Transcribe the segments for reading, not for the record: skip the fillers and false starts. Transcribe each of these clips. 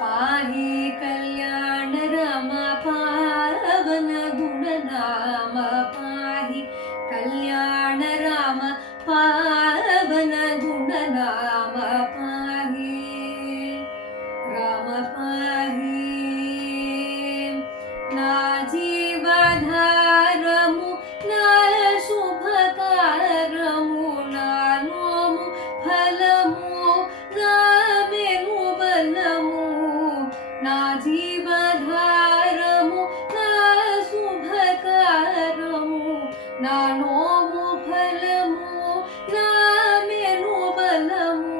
पाहि कल्याण राम पावन गुणनाम पाहि कल्याण राम पावन गुणनाम पाहि राम पाहि ना जीवधारमु ना शुभकारमु ना नोमु फलमु ना मेनु बलमु ना जीवधारमु ना शुभकारमु ना नोमु फलमु ना मेनु बलमु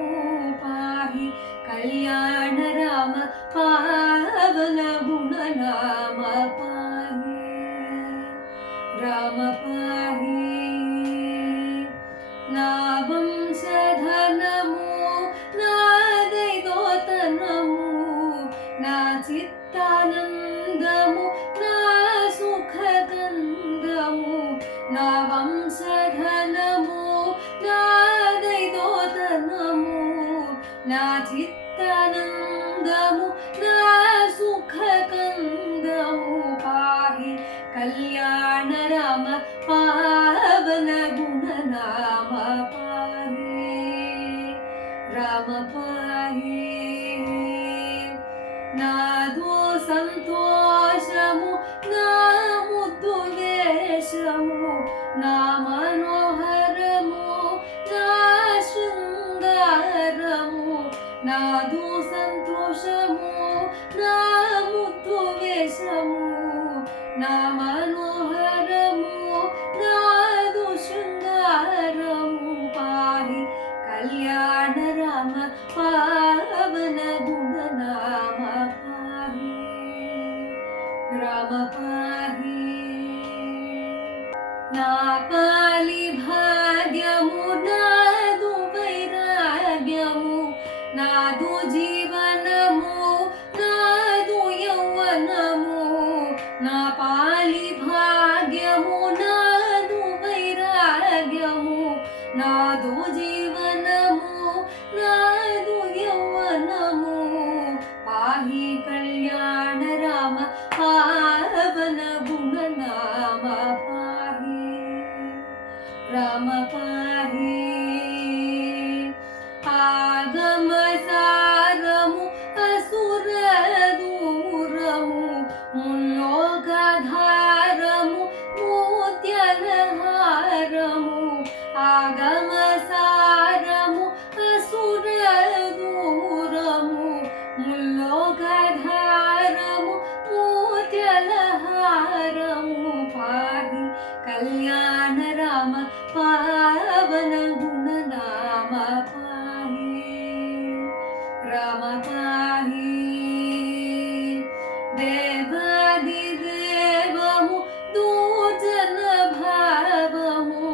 पाहि कल्याण राम पावन गुणनाम पाहि राम पाहि ना वंशधनमु ना दैदोतनमु ना चित्तानन्दमु ना सुखगन्धमु ना वंशधनमु ना दैदोतनमु ना चित्तानन्दमु ना सुखगन्धमु पाहि कल्याण राम पावन गुणनाम पाहि राम पाहि नादो संतोषमु ना मुद्दु वेषमु ना मनोहरमु ना शृंगारमु नादो संतोषमु ना मुद्दु वेषमु ना मनोहरमु नादु शृंगारमु पाहि कल्याण राम पावन गुणनाम पाहि राम पाहि ना पालि भाग्यमु नादु वैराग्यमु नादु जीवनमु नादु यौवनमु ना पालि भाग्यमु नादु वैराग्यमु नादु जीवनमु नादु यौवनमु पाहि कल्याण राम पावन गुणनाम पाहि राम पाहि आगम सारमु असुर दूरमु मुल्लोकधारमु मोत्यलहारमु आगम सारमु असुर दूरमु मुल्लोकधारमु मोत्यलहारमु पाहि कल्याण राम पावन गुणनाम पाहि राम पाहि देवादिदेवमु दूर्जन भावमु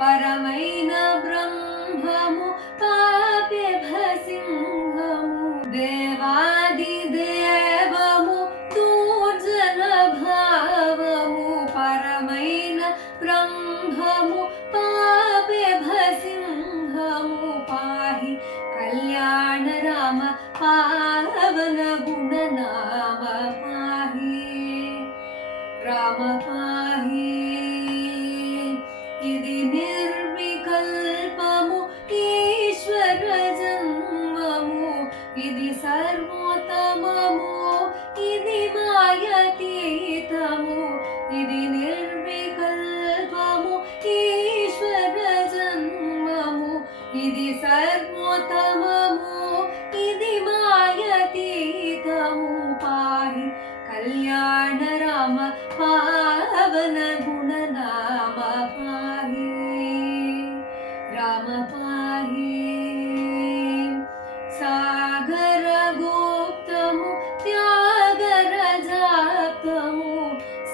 परमैन ब्रह्ममु पापे भसिंहमु देवादिदेवमु दूर्जन भावमु परमैन ब्रह्ममु पापे भसिंहमु पाहि कल्याण राम पावन गुणनाम पाहि राम पाहि इदि निर्विकल्पमु ईश्वर जन्ममु इदि सर्वोत्तममु इदि मायतीतमु इदि निर्विकल्पमु ईश्वर जन्ममु इदि सर्वोत्तममु इदि मायतीतमु पाहि कल्याण राम पावन गुणनाम पाहि राम पाहि सागर गुप्तमु त्यागर जाप्तमु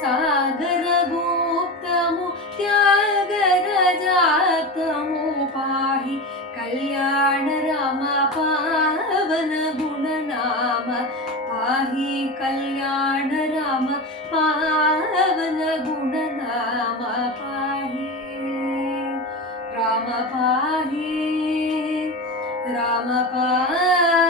सागर गुप्तमु त्यागर जाप्तमु पाहि कल्याण राम पावन गुणनाम पाहि कल्याण राम पावन गुणनाम पाहि राम पाहि राम पाहि